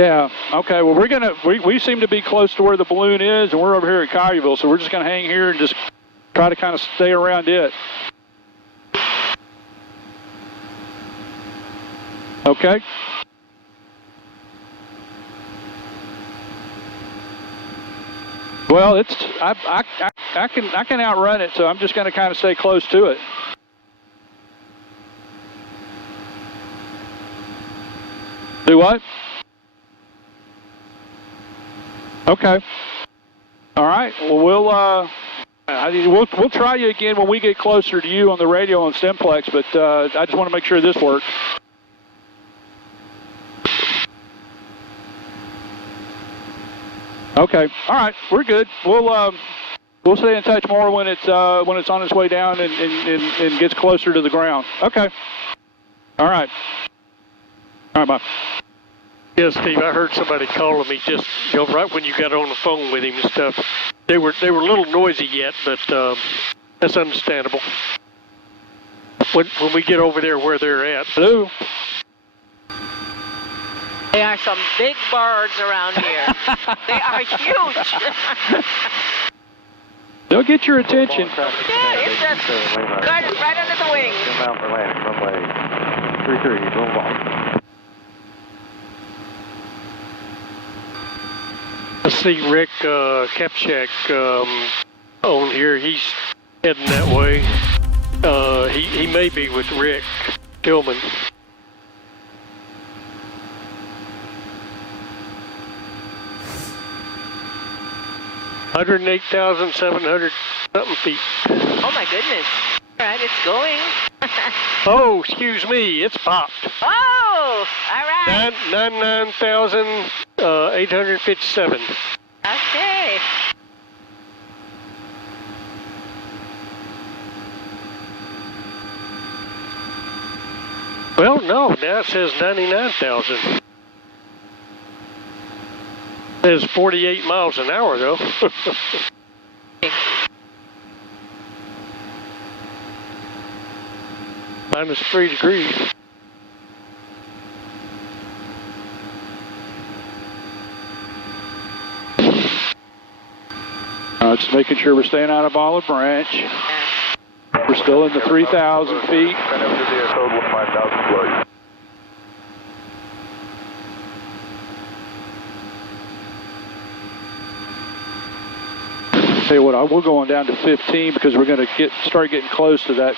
Yeah, okay, well we seem to be close to where the balloon is, and we're over here at Collierville, so we're just gonna hang here and just try to kind of stay around it. Okay. Well, it's I can outrun it, so I'm just gonna kind of stay close to it. Do what? Okay. All right. Well, we'll try you again when we get closer to you on the radio on Simplex, but I just want to make sure this works. Okay. All right. We're good. We'll stay in touch more when it's on its way down and gets closer to the ground. Okay. All right. All right. Bye. Yeah, Steve, I heard somebody calling me just right when you got on the phone with him and stuff. They were a little noisy yet, but that's understandable. When we get over there where they're at. Hello. There are some big birds around here. They are huge. They'll get your attention. Yeah, it's just right under the wing. Come out for landing, runway 33, boom ball. I see Rick Kapchak on here. He's heading that way. He may be with Rick Tillman. $108,700 something feet. Oh my goodness. All right, it's going. Oh, excuse me, it's popped. Oh, all right. 99,857. Okay. Well, no, now it says 99,000. It says 48 miles an hour, though. -3 degrees. Just making sure we're staying out of Olive Branch. We're still in the 3,000 feet. Tell you what, we're going down to 15 because we're going to start getting close to that.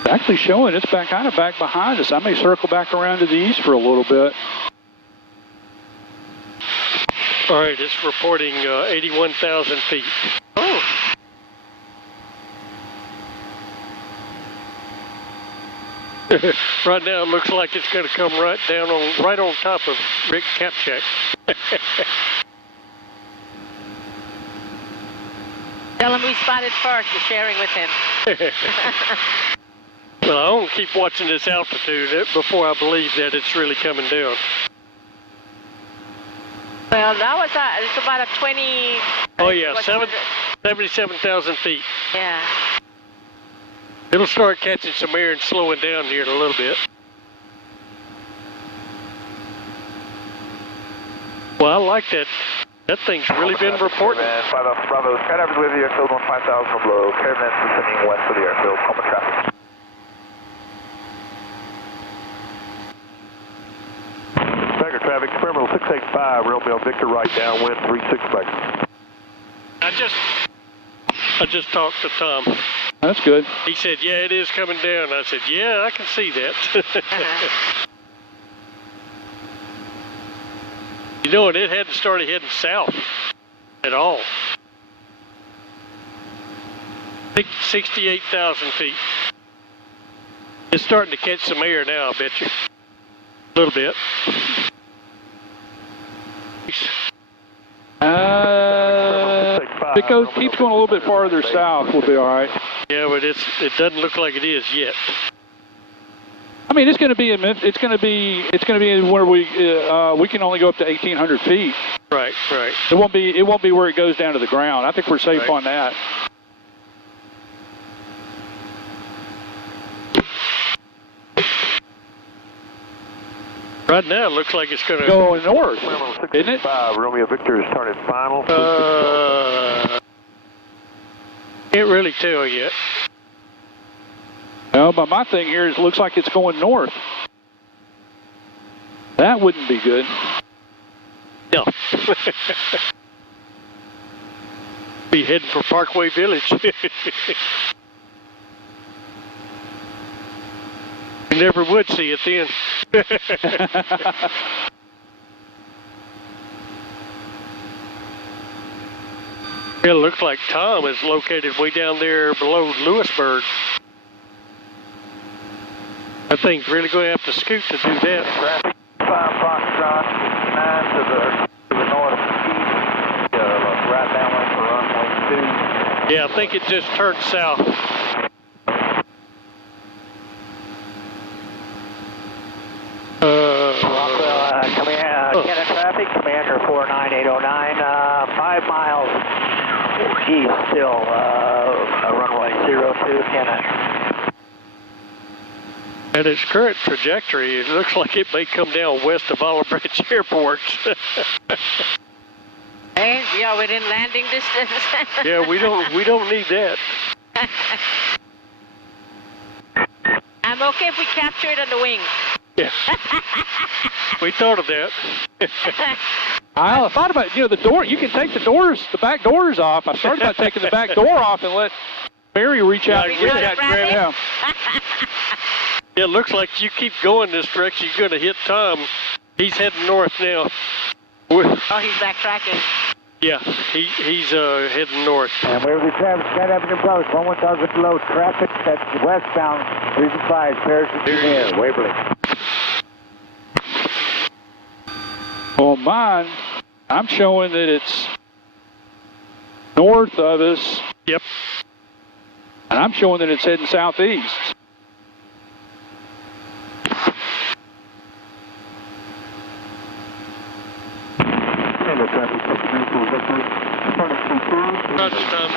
It's actually showing it's kind of back behind us. I may circle back around to the east for a little bit. All right, it's reporting 81,000 feet. Oh. Right now it looks like it's going to come right on top of Rick Kapchak. Tell him we spotted first. We're sharing with him. Well, I want to keep watching this altitude before I believe that it's really coming down. Well, that was it's about a 20. Oh yeah, 77,000 feet. Yeah. It'll start catching some air and slowing down here in a little bit. Well, I like that. That thing's really been reporting. Bravo, skydiver's with the airfield 15,000 or below. Caravan descending west of the airfield. Common traffic. Bagger traffic, terminal 685, Romeo Victor, right downwind 36 back. I just talked to Tom. That's good. He said, yeah, it is coming down. I said, yeah, I can see that. You know, it hadn't started heading south at all. 68,000 feet. It's starting to catch some air now, I bet you. A little bit. If it keeps going a little bit farther south, we'll be all right. Yeah, but it doesn't look like it is yet. I mean, it's going to be where we can only go up to 1,800 feet. Right, right. It won't be where it goes down to the ground. I think we're safe on that. Right now, it looks like it's going to go north, isn't it? Romeo Victor is turning final. Can't really tell yet. No, but my thing here is it looks like it's going north. That wouldn't be good. No. Be heading for Parkway Village. You never would see it then. It looks like Tom is located way down there below Lewisburg. That thing's really going to have to scoot to do that. Traffic 5 Foxtrot, 9 to the north of the right downwind for runway 2. Yeah, I think it just turned south. Rockwell, Cannon traffic, Commander 49809, 5 miles east still, runway 02, Cannon. At its current trajectory, it looks like it may come down west of Olive Branch Airport. Hey, yeah, within landing distance. Yeah, we don't need that. I'm okay if we capture it on the wing. Yeah. We thought of that. I thought about, the door. You can take the back doors off. I started by taking the back door off and let Mary reach out and grab him. Yeah, it looks like you keep going this direction, you're going to hit Tom. He's heading north now. Oh, he's backtracking. Yeah, he's heading north. And Waverly Travis, Sky Avenue approach, 11,000 below traffic, that's westbound, 35, Paris near Waverly. On mine, I'm showing that it's north of us. Yep. And I'm showing that it's heading southeast.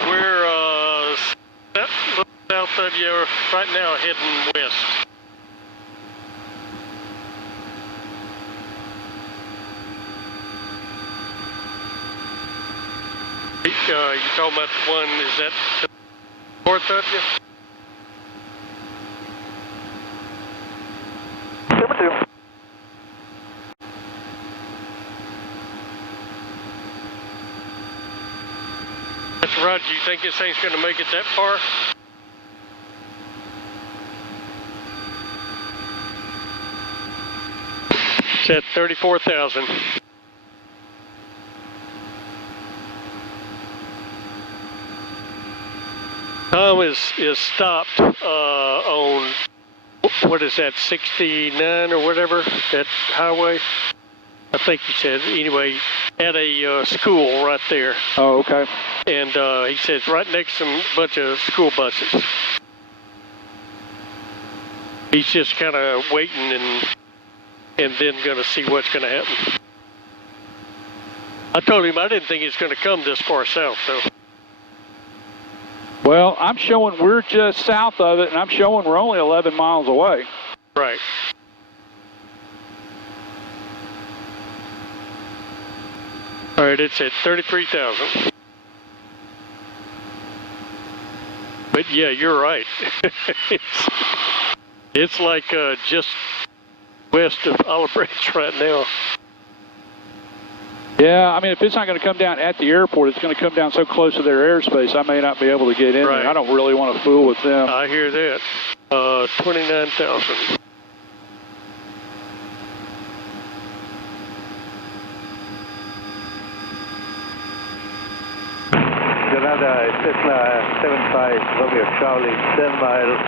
We're south of you right now, heading west. You talking about the one, is that north of you? Number 2. That's right. Do you think this thing's going to make it that far? It's at 34,000. Tom is stopped on, what is that, 69 or whatever, that highway? I think he said, anyway, at a school right there. Oh, okay. And he says right next to a bunch of school buses. He's just kind of waiting and then going to see what's going to happen. I told him I didn't think it's going to come this far south, though. Well, I'm showing we're just south of it, and I'm showing we're only 11 miles away. Right. All right, it's at 33,000. But yeah, you're right. it's like just west of Olive Branch right now. Yeah, I mean, if it's not going to come down at the airport, it's going to come down so close to their airspace, I may not be able to get in there. I don't really want to fool with them. I hear that. 29,000. Granada, Cessna 75, Romeo Charlie, 10 miles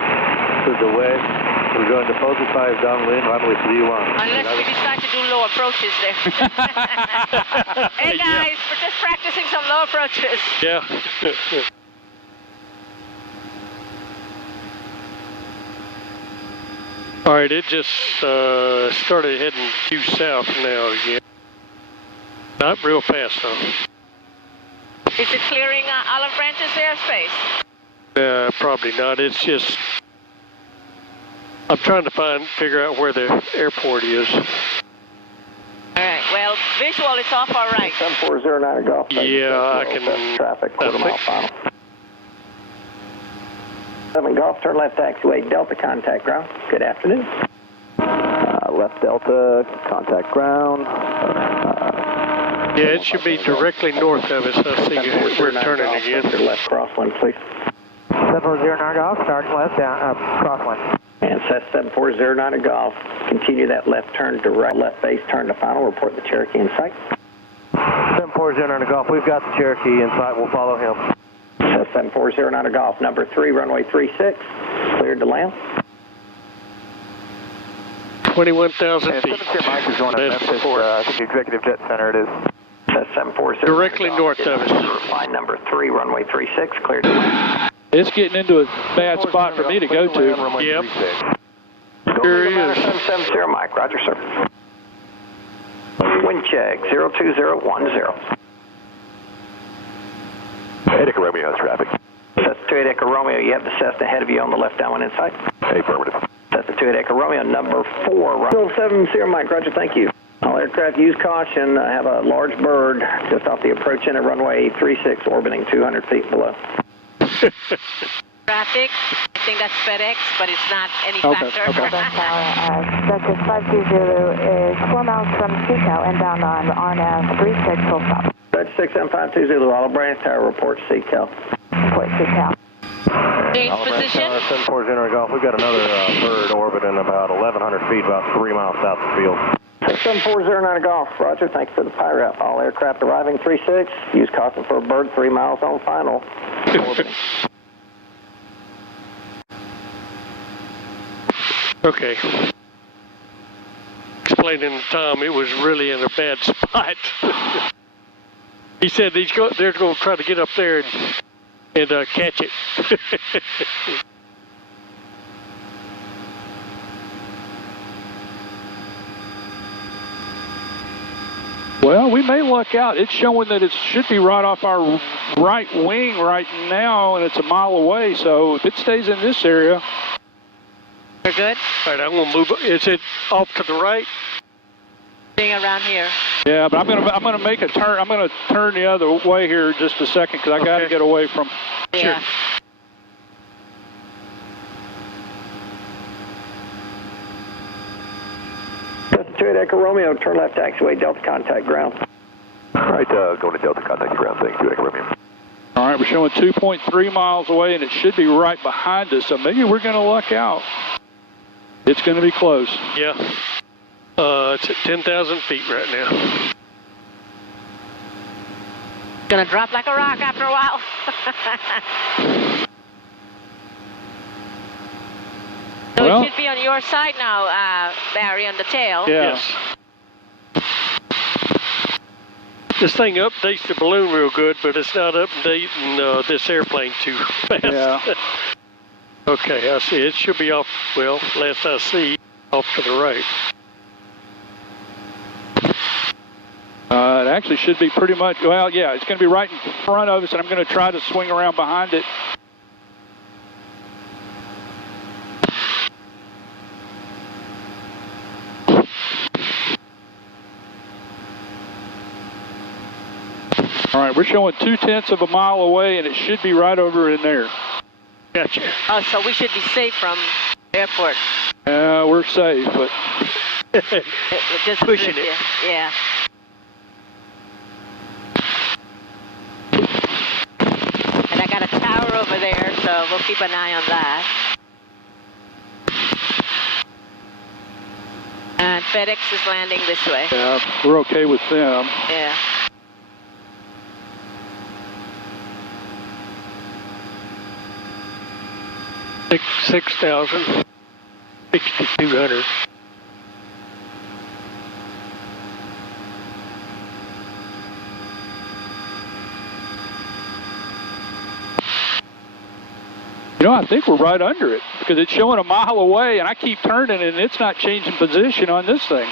to the west. We're going to 45 downwind, runway 31. Unless we decide to do low approaches there. Hey guys, we're just practicing some low approaches. Yeah. All right, it just started heading due south now again. Not real fast though. Is it clearing Olive Branch's airspace? Probably not. It's just, I'm trying to figure out where the airport is. Visual, it's off our right. 7409 Golf. Yeah, I can. Traffic, quarter I mile think- final. 7 Golf, turn left taxiway, Delta, contact ground. Good afternoon. Left Delta, contact ground. Yeah, it should be directly north of us. I think we're turning again. Left crosswind, please. 7409 Golf, starting left down, crosswind. And set 7409 Golf. Continue that left turn direct, left base turn to final. Report the Cherokee in sight. 7409 Golf, we've got the Cherokee in sight, we'll follow him. Set 7409 Golf, number 3, runway 36, cleared to land. 21,000 feet. Mike is going to That's Memphis, I think the Executive Jet Center it is. Set 740. Directly north of us. Line number 3, runway 36, cleared to land. It's getting into a bad spot for me to go to. Yep. Here he is. 770, Mike, roger, sir. Wind check, 02010. 8 Echo Romeo has traffic. That's 28 Echo Romeo, you have the Cessna ahead of you on the left downwind in sight. Affirmative. That's the 28 Echo Romeo, number 4, 070, Mike, roger, thank you. All aircraft use caution, have a large bird just off the approach end of runway 36, orbiting 200 feet below. Traffic, I think that's FedEx, but it's not any Okay, factor. okay. Circus 520 is 4 miles from Seacow, inbound on RNAV 36, full stop. Dutch 67520 Zulu, Olive Branch Tower, report Seacow. Report Seacow. Change position. 7409 Golf, we've got another bird orbiting about 1,100 feet, about 3 miles south of the field. 7409 Golf, roger, thank you for the PIRAP. All aircraft arriving 36, use caution for a bird 3 miles on final. Okay. Explaining to Tom, it was really in a bad spot. He said they're going to try to get up there and catch it. Well, we may luck out. It's showing that it should be right off our right wing right now, and it's a mile away. So if it stays in this area, We're good. All right, I'm going to move. Is it off to the right? Being around here. yeah. But I'm gonna make a turn. I'm gonna turn the other way here in just a second because I got to Okay. get away from. Yeah. That's 28 Echo Romeo, turn left taxiway, Delta, contact ground. All right, going to Delta, contact ground. Thank you, Echo Romeo. All right, we're showing 2.3 miles away, and it should be right behind us. So maybe we're gonna luck out. It's gonna be close. Yeah. It's at 10,000 feet right now. Gonna drop like a rock after a while. So Well- it should be on your side now, Barry, on the tail. Yeah. Yes. This thing updates the balloon real good, but it's not updating this airplane too fast. Yeah. Okay, I see. It should be off, well, last I see, off to the right. It actually should be pretty much. Well, yeah, it's gonna be right in front of us, and I'm gonna try to swing around behind it. All right, we're showing 2/10 of a mile away, and it should be right over in there. Gotcha. Oh, so we should be safe from airport. We're safe, but Just Pushing drift it. you. Yeah. And I got a tower over there, so we'll keep an eye on that. And FedEx is landing this way. we're okay with them. Yeah. Six thousand 6,200. You know, I think we're right under it because it's showing a mile away, and I keep turning, and it's not changing position on this thing.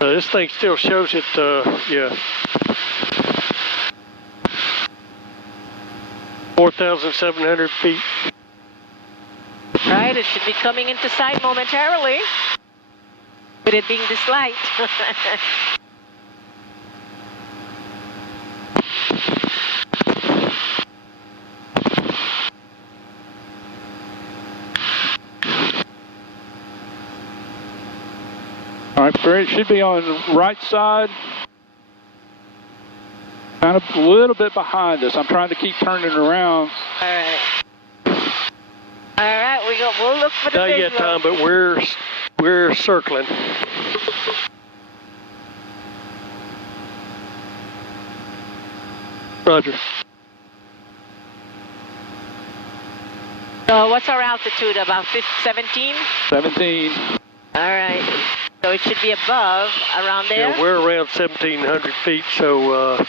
This thing still shows it, yeah. 4,700 feet. Right, it should be coming into sight momentarily. With it being this light. All right, it should be on the right side. Kind of a little bit behind us. I'm trying to keep turning around. All right. All right, we'll look for the Not yet, visual. Tom, but we're circling. Roger. So what's our altitude? About 17? 17. All right. So it should be above, around there? Yeah, we're around 1,700 feet, so,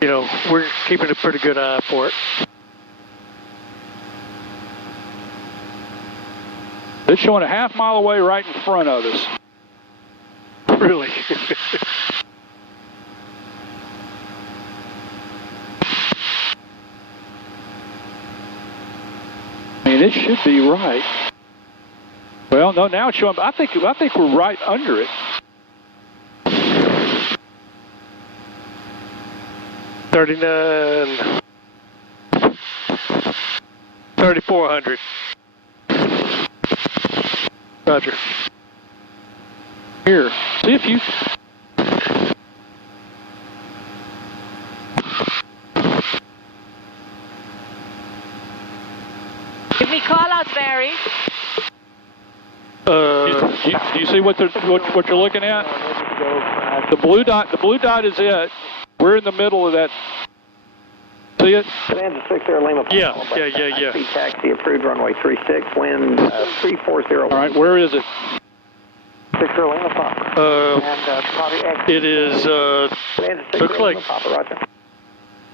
you know, we're keeping a pretty good eye for it. It's showing a half mile away right in front of us. Really? I mean, it should be right. Well, no, now it's showing. I think we're right under it. $39, 3,400. Roger. Here, see if you. Give me call-outs, Barry. Do you see what you're looking at? The blue dot is it. We're in the middle of that. See it? Condensed 60 Lima. Yeah. Speed taxi approved runway 36, wind 340. All right, where is it? 60 Lima Papa. And probably exit. It is, looks like Papa, Roger.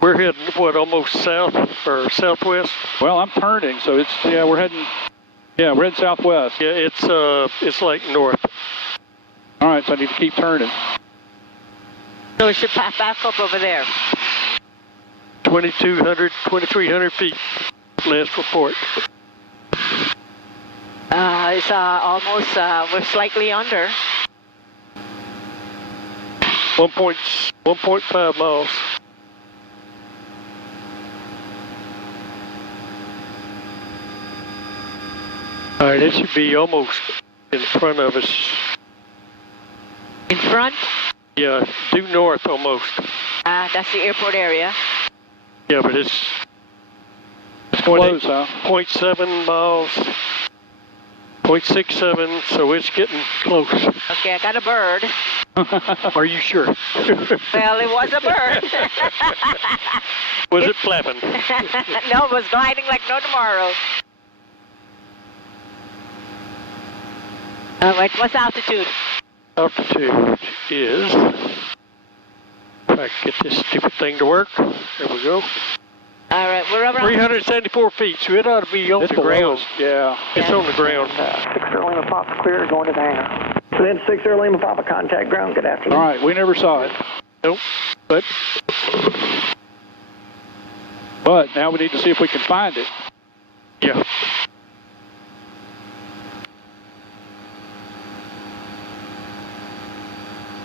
we're heading, what, almost south or southwest? Well, I'm turning, so it's we're heading southwest. Yeah, it's like north. All right, so I need to keep turning. So it should pop back up over there. 2,200, 2,300 feet, last report. It's almost, we're slightly under. 1.5 miles. All right, it should be almost in front of us. In front? Yeah, due north almost. That's the airport area. Yeah, but it's Close, huh? 0.7 miles, 0.67, so it's getting close. Okay, I got a bird. Are you sure? Well, it was a bird. Was it flapping? No, it was gliding like no tomorrow. All right, what's altitude? Altitude is, if I can get this stupid thing to work, there we go. All right, we're around 374 feet, so it ought to be on It's the below ground. us. Yeah. It's on the ground. 60 Lima Papa clear, going to the hangar. Condensed 60 Lima Papa, contact ground. Good afternoon. All right, we never saw it, Nope, but now we need to see if we can find it. yeah.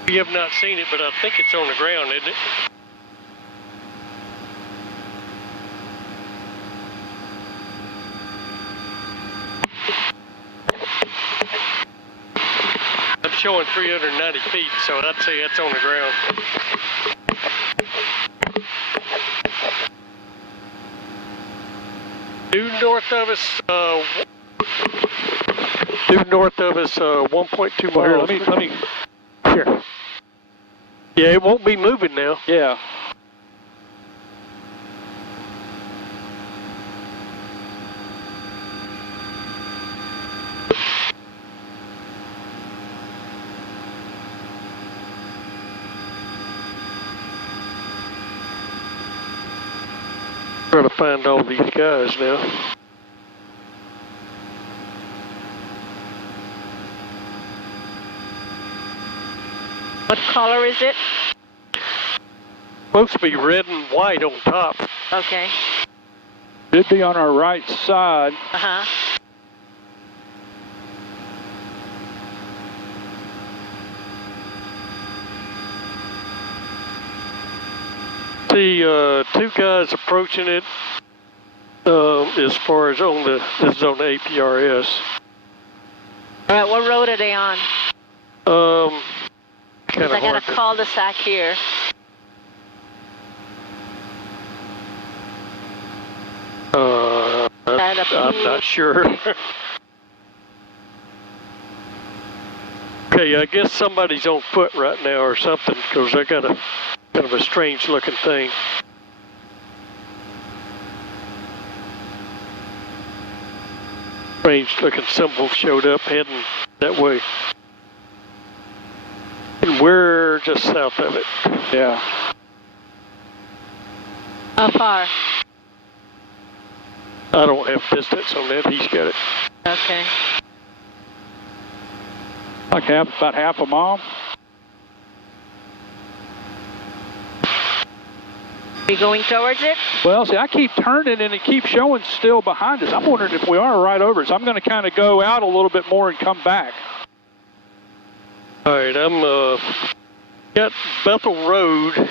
We have not seen it, but I think it's on the ground, isn't it? I'm showing 390 feet, so I'd say it's on the ground. Due north of us, 1.2 Well, here, miles. let me. Here. Yeah, it won't be moving now. Yeah. Trying to find all these guys now. What color is it? Supposed to be red and white on top. Okay. Should be on our right side. Uh-huh. See, two guys approaching it. As far as this is on the APRS. All right, what road are they on? Because I got a cul-de-sac here. I'm not sure. Okay, I guess somebody's on foot right now or something, because I got a kind of a strange looking thing. Strange looking symbol showed up heading that way. And we're just south of it. Yeah. How far? I don't have distance on that. He's got it. Okay. Like about half a mile. We going towards it? Well, see, I keep turning and it keeps showing still behind us. I'm wondering if we are right over it. So I'm going to kind of go out a little bit more and come back. All right, I'm got Bethel Road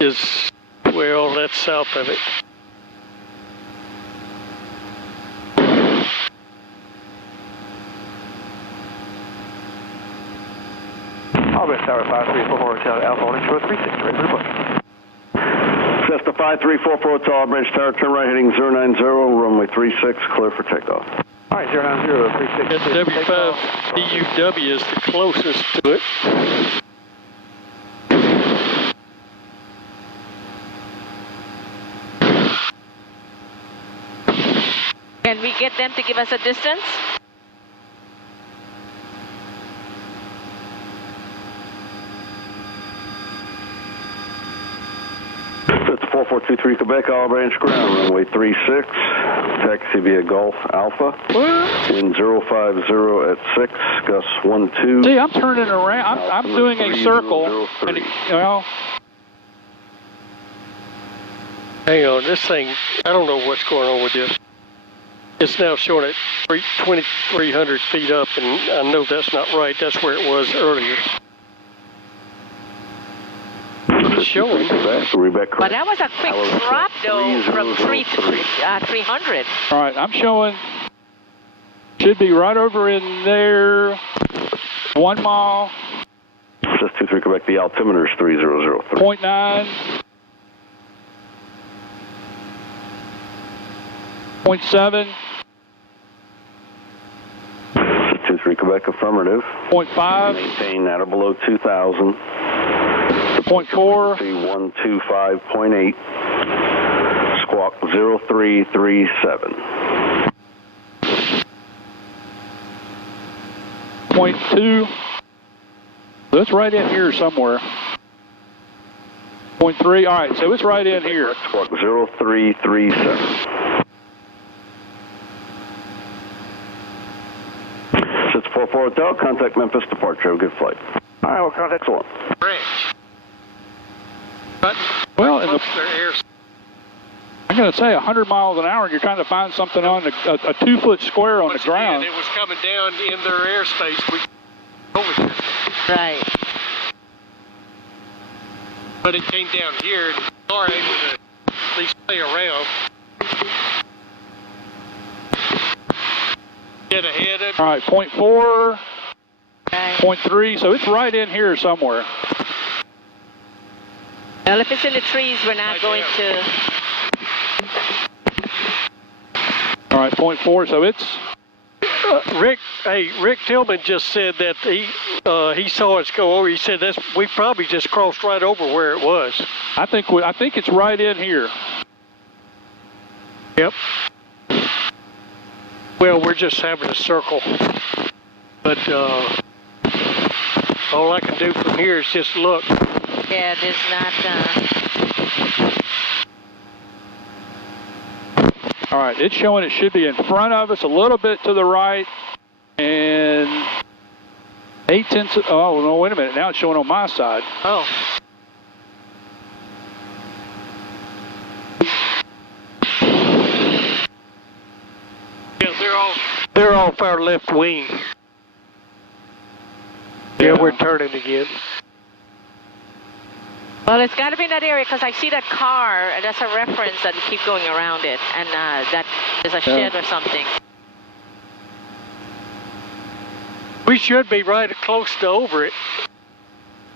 is, well, that's south of it. Auburn Tower 5344 Hotel Alpha 1 ready for deployment. Cessna 5344 Hotel Auburn Tower, turn right heading 090, runway 36, clear for takeoff. All right, 090, 36. That w5kub-11 is the closest to it. Can we get them to give us a distance? That's 4423 Quebec, Olive Branch ground, runway 36, taxi via Gulf Alpha, in 050 at 6, gust 12. See, I'm turning around. I'm doing a circle. And, Hang on, this thing, I don't know what's going on with this. It's now showing at 2,300 feet up, and I know that's not right. That's where it was earlier. It's showing. But that was a quick drop, though, from 3 to 300. all right, I'm showing, should be right over in there, 1 mile. Just 23 Quebec, the altimeter is 3003. 0.9. 0.7. 23 Quebec, affirmative. 0.5. Maintain that or below 2,000. 0.4. 125.8. Squawk 0337. 0.2. So it's right in here somewhere. 0.3. All right, so it's right in here. Squawk 0337. 644 Hotel, contact Memphis departure. Have a good flight. All right, we'll contact. Excellent. Well, in the, I'm going to say 100 miles an hour, and you're trying to find something on a 2-foot square on the ground. It was coming down in their airspace. We over here. Right. But it came down here, and we are able to at least play around. Get ahead of. All right, 0.4, Right. 0.3, so it's right in here somewhere. Well, if it's in the trees, we're not going to. All right, 0.4, so it's... Rick Tillman just said that he saw us go over. He said we probably just crossed right over where it was. I think it's right in here. Yep. Well, we're just having a circle, but all I can do from here is just look. Yeah, there's not. All right, it's showing it should be in front of us, a little bit to the right, and 0.8. Oh no, wait a minute. Now it's showing on my side. Oh. Yeah, they're off our left wing. Yeah, we're turning again. Well, it's got to be in that area because I see that car. That's a reference that we keep going around it, and that there's a shed or something. We should be right close to over it.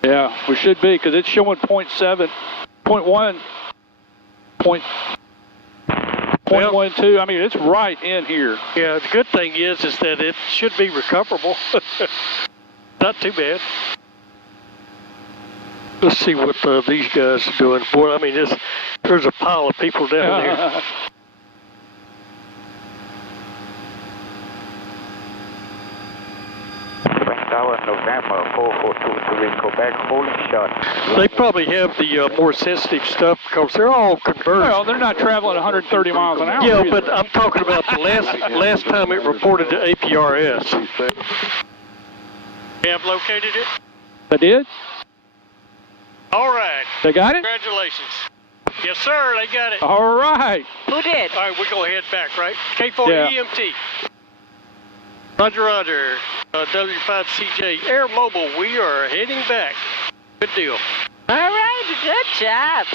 Yeah, we should be, because it's showing 0.7, 0.1, 0.12. I mean, it's right in here. Yeah, the good thing is that it should be recoverable. Not too bad. Let's see what these guys are doing. Boy, I mean, there's a pile of people down there. Tower, November 4423, Quebec, holding short. They probably have the more sensitive stuff because they're all converged. Well, they're not traveling 130 miles an hour. Yeah, but I'm talking about the last time it reported to APRS. We have located it? They did? All right. They got it? Congratulations. Yes, sir, they got it. All right. Who did? All right, we're going to head back, right? K4 Yeah. EMT. Roger, roger. W5CJ Air Mobile, we are heading back. Good deal. All right, good job.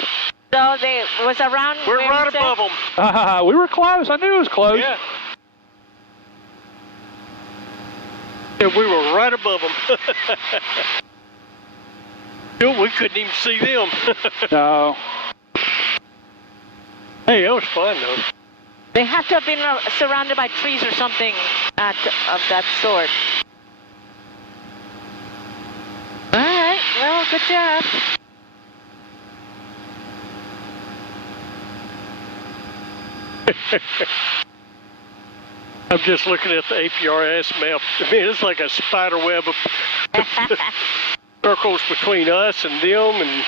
So they was around. We're where right you said? above them. We were close. I knew it was close. Yeah. Yeah, we were right above them. We couldn't even see them. No. Hey, that was fun, though. They have to have been surrounded by trees or something of that sort. All right, well, good job. I'm just looking at the APRS map. I mean, it's like a spider web of circles between us and them, and